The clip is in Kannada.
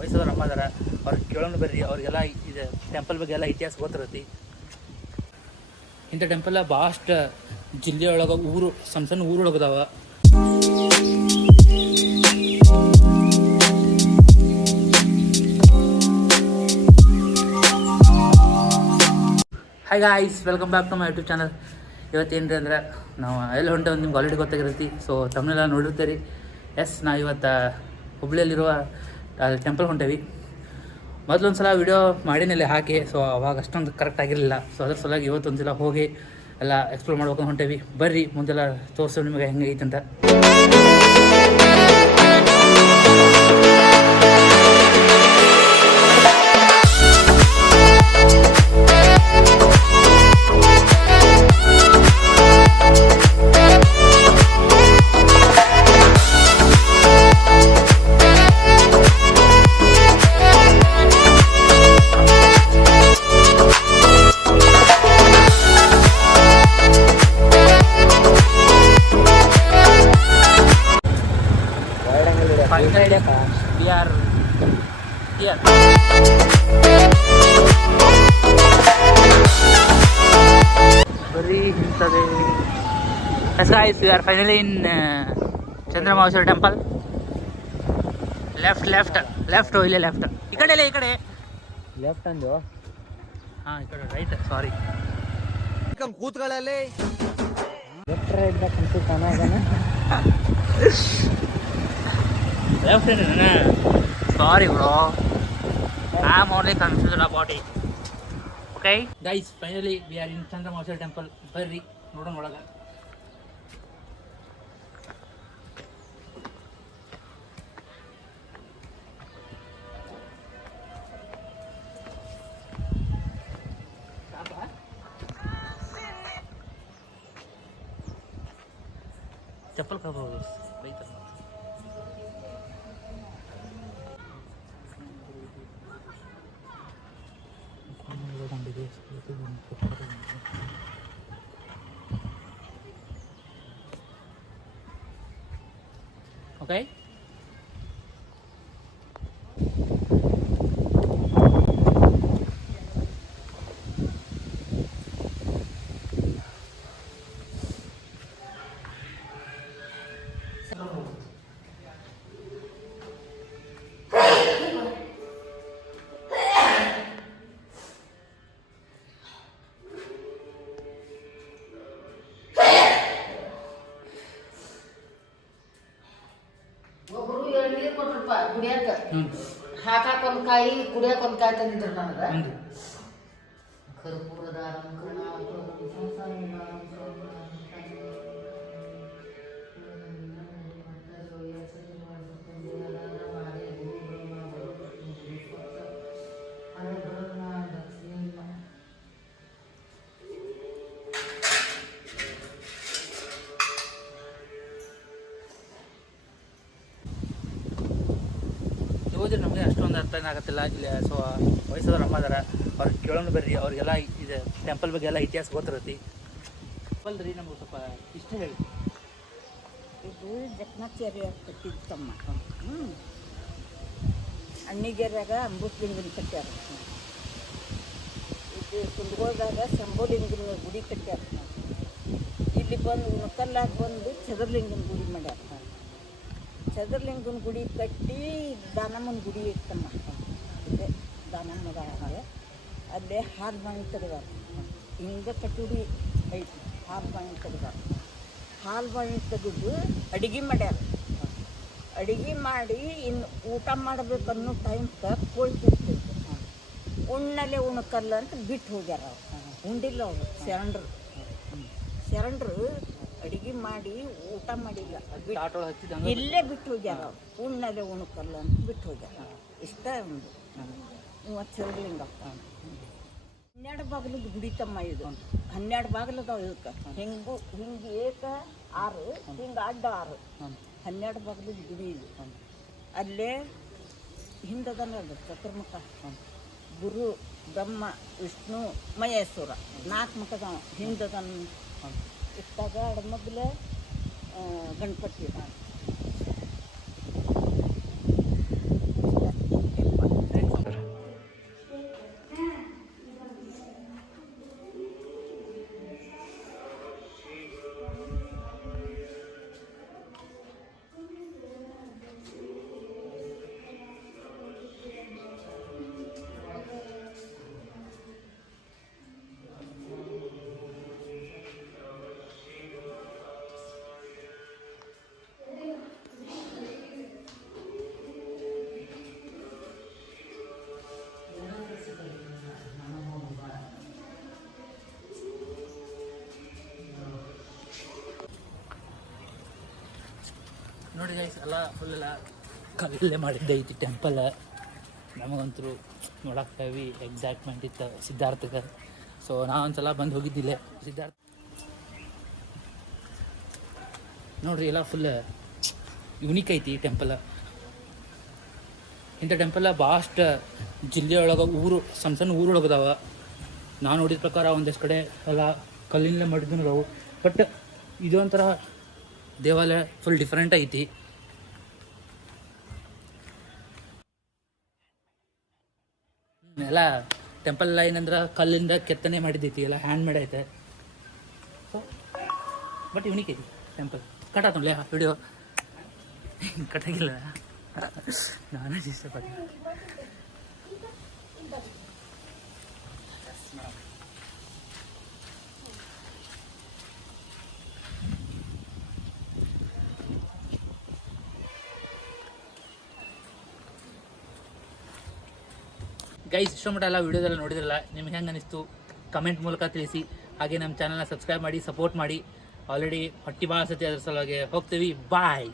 ವಯಸ್ಸಾದವ್ರು ಅಮ್ಮ ಅದಾರ ಅವ್ರಿಗೆ ಕೇಳೋಣ ಬರ್ರಿ ಅವ್ರಿಗೆಲ್ಲ ಇದು ಟೆಂಪಲ್ ಬಗ್ಗೆ ಎಲ್ಲ ಇತಿಹಾಸ ಗೊತ್ತಿರತಿ ಇಂಥ ಟೆಂಪಲ್ ಭಾಳಷ್ಟು ಜಿಲ್ಲೆಯೊಳಗೆ ಊರು, ಸಣ್ಣ ಸಣ್ಣ ಊರೊಳಗದಾವ. Hi guys welcome back to my YouTube channel ರೀ ಅಂದ್ರೆ, ನಾವು ಎಲ್ಲಿ ಹೊಂಟೆ ನಿಮ್ಗೆ ಆಲ್ರೆಡಿ ಗೊತ್ತಾಗಿರತ್ತಿ. ಸೊ ತಮ್ಮನೆಲ್ಲ ನೋಡಿರ್ತೀರಿ. ಎಸ್ ನಾವು ಇವತ್ತು ಹುಬ್ಳಿಯಲ್ಲಿರುವ ಟೆಂಪಲ್ ಹೊಂಟೇವಿ. ಮೊದಲೊಂದು ಸಲ ವಿಡಿಯೋ ಮಾಡಿನಲ್ಲಿ ಹಾಕಿ ಸೊ ಅವಾಗ ಅಷ್ಟೊಂದು ಕರೆಕ್ಟ್ ಆಗಿರಲಿಲ್ಲ. ಸೊ ಅದ್ರ ಸಲುವಾಗಿ ಇವತ್ತೊಂದು ಸಲ ಹೋಗಿ ಎಲ್ಲ ಎಕ್ಸ್ಪ್ಲೋರ್ ಮಾಡ್ಬೇಕಂತ ಹೊಂಟೇವಿ. ಬರ್ರಿ, ಮುಂದೆಲ್ಲ ತೋರಿಸೋ ನಿಮಗೆ ಹೆಂಗೈತೆ ಅಂತ. ಬರೀ ಇಂಥದ್ದೇ. Yes guys we are finally in Chandramaheshwara temple left left left ಇಲ್ಲೇ ಲೆಫ್ಟ್ ಈ ಕಡೆ ಇಲ್ಲ ಈ ಕಡೆ. ಲೆಫ್ಟ್ ಅಂದು ಹಾಂ ಈ ಕಡೆ right sorry ಕೂತ್ಗಳಲ್ಲಿ left right left sorry bro am only confused about it okay guys finally we are in Chandramaheshwara temple ಬರ್ರಿ ನೋಡೋಣ ಒಳಗೆ. ಚಪ್ಪಲ್ ಕಬ ಬೈತಾರೆ guys. Dito yung pagkaroon. Okay? ಕುಡಿಯಾಕ? ಹಾಕಾಕ ಒಂದ್ ಕಾಯಿ ಕುಡಿಯಾಕ ಒಂದ್ ಕಾಯಿ ತಂದಿದ್ರು ನನಗ ಹ್ಞೂ ಕರ್ಪೂರದ ಓದಿದ್ರೆ ನಮಗೆ ಅಷ್ಟೊಂದು ಅರ್ಥ ಏನಾಗತ್ತಿಲ್ಲ ಇಲ್ಲಿ ಸೊ ವಯಸ್ಸಾದವ್ರು ಅಮ್ಮ ಅದಾರ ಅವ್ರಿಗೆ ಕೇಳೋಣ ಬರ್ರಿ ಅವ್ರಿಗೆಲ್ಲ ಇದು ಟೆಂಪಲ್ ಬಗ್ಗೆ ಎಲ್ಲ ಇತಿಹಾಸ ಗೊತ್ತಿರತಿ ಟೆಂಪಲ್ ರೀ ನಮಗೆ ಸ್ವಲ್ಪ ಇಷ್ಟ ಹೇಳಿ. ಇದು ಜಕ್ನಾಚಾರ್ಯ ಹ್ಞೂ ಅಣ್ಣಿಗೆರೆಯಾಗ ಅಂಬುಸ್ಲಿಂಗನ ಕಟ್ಟ್ಯಾರ. ಇದು ಕುಂದಗೋಳದಾಗ ಶಂಭುಲಿಂಗನ ಗುಡಿ ಕಟ್ಟ್ಯಾರ. ಇಲ್ಲಿ ಬಂದು ಮಕ್ಕಲ್ಲಾಗ ಬಂದು ಚದುರ್ಲಿಂಗನ ಗುಡಿ ಮಾಡ್ಯಾರ. ಚದರ್ಲಿಂಗನ ಗುಡಿ ಕಟ್ಟಿ ದಾನಮ್ಮನ ಗುಡಿ ಇತ್ತಮ್ಮ ಇದೆ ದಾನಮ್ಮದ ಹಾಗೆ ಅಲ್ಲೇ ಹಾಲು ಬಾಣಿ ತೆಗೆದಾರ. ಹಿಂಗೆ ಕಟ್ಟುಡಿ ಐತಿ ಹಾಲು ಬಾಣಿ ತೆಗೆದಾರ. ಹಾಲು ಬಾಣಿ ತೆಗೆದು ಅಡಿಗೆ ಮಾಡ್ಯಾರ. ಅಡಿಗೆ ಮಾಡಿ ಇನ್ನು ಊಟ ಮಾಡಬೇಕನ್ನೋ ಟೈಮ್ ಕೋಳಿ ಉಣ್ಣಲೆ ಉಣಕಲ್ಲ ಅಂತ ಬಿಟ್ಟು ಹೋಗ್ಯಾರ ಅವ್ರು. ಉಂಡಿಲ್ಲ ಅವರು ಶರಣರು ಶರಣರು ಅಡಿಗೆ ಮಾಡಿ ಊಟ ಮಾಡಿಲ್ಲ ಇಲ್ಲೇ ಬಿಟ್ಟು ಹೋಗ್ಯಾರ. ಉಣ್ಣದೆ ಉಣಕಲ್ಲ ಅಂತ ಬಿಟ್ಟು ಹೋಗ್ಯಾರ. ಇಷ್ಟ ಒಂದು ಮೂವತ್ತು ಸಿರ್ಲಿಂಗಪ್ಪ ಹನ್ನೆರಡು ಬಾಗಿಲದ ಗುಡಿ ತಮ್ಮ ಇದು. ಹನ್ನೆರಡು ಬಾಗಿಲದಾವ ಇದಕ್ಕೆ. ಹಿಂಗು ಹಿಂಗೆ ಏಕ ಆರು ಹಿಂಗೆ ಅಡ್ಡ ಆರು. ಹನ್ನೆರಡು ಬಾಗಿಲದ ಗುಡಿ ಇದು. ಅಲ್ಲೇ ಹಿಂದದನ ಅದು ಚತುರ್ಮುಖ. ಗುರು ಬ್ರಹ್ಮ ವಿಷ್ಣು ಮಹೇಶ್ವರ. ನಾಲ್ಕು ಮುಖದವ ಹಿಂದದನ. ಇತ್ತಾಗ ಅಡಮಗ್ಲ 呃，跟不喜欢。ನೋಡಿ ಎಲ್ಲ ಫುಲ್ ಎಲ್ಲ ಕಲ್ಲಲ್ಲೇ ಮಾಡಿದ್ದೈತಿ ಟೆಂಪಲ್ ನಮಗಂತರೂ ನೋಡಕ್ಕೆ ಹೆವಿ ಎಕ್ಸೈಟ್ಮೆಂಟ್ ಇತ್ತು ಸಿದ್ಧಾರ್ಥಗೆ. ಸೊ ನಾ ಒಂದ್ಸಲ ಬಂದು ಹೋಗಿದ್ದಿಲ್ಲ ಸಿದ್ಧಾರ್ಥ ನೋಡ್ರಿ, ಎಲ್ಲ ಫುಲ್ ಯುನೀಕ್ ಐತಿ ಟೆಂಪಲ್ ಇಂಥ ಟೆಂಪಲ್ ಭಾಳಷ್ಟು ಜಿಲ್ಲೆಯೊಳಗೆ ಊರು, ಸಣ್ಣ ಸಣ್ಣ ಊರೊಳಗೆ ಅದಾವ. ನಾನು ನೋಡಿದ ಪ್ರಕಾರ ಒಂದಷ್ಟು ಕಡೆ ಎಲ್ಲ ಕಲ್ಲಿನಲ್ಲೇ ಮಾಡಿದ್ದು ಅದಾವು ಬಟ್ ಇದೊಂಥರ ದೇವಾಲಯ ಫುಲ್ ಡಿಫ್ರೆಂಟ್ ಐತಿ. ಎಲ್ಲ ಟೆಂಪಲ್ ಲೈನ್ ಅಂದ್ರೆ ಕಲ್ಲಿಂದ ಕೆತ್ತನೆ ಮಾಡಿದ್ದೈತಿ ಎಲ್ಲ ಹ್ಯಾಂಡ್ ಮೇಡ್ ಐತೆ ಬಟ್ ಯುನಿಕ್ ಐತಿ ಟೆಂಪಲ್ ಕಟ್ಟಾತಂಬ್ಲೆ ವಿಡಿಯೋ ಕಟಾಗಿಲ್ಲ ನಾನು ಇಷ್ಟಪಟ್ಟೆ ಗೈಸ್ ಇಷ್ಟ ಮಟ್ಟ ಎಲ್ಲ ವೀಡಿಯೋದೆಲ್ಲ ನೋಡಿದ್ರಲ್ಲ, ನಿಮ್ಗೆ ಹೆಂಗೆ ಅನಿಸ್ತು? ಕಮೆಂಟ್ ಮೂಲಕ ತಿಳಿಸಿ. ಹಾಗೆ ನಮ್ಮ ಚಾನಲ್ನ ಸಬ್ಸ್ಕ್ರೈಬ್ ಮಾಡಿ ಸಪೋರ್ಟ್ ಮಾಡಿ. ಆಲ್ರೆಡಿ ಹೊಟ್ಟಿ ಭಾಳ ಸತಿ ಅದ್ರ ಸಲುವಾಗಿ ಹೋಗ್ತೀವಿ. ಬಾಯ್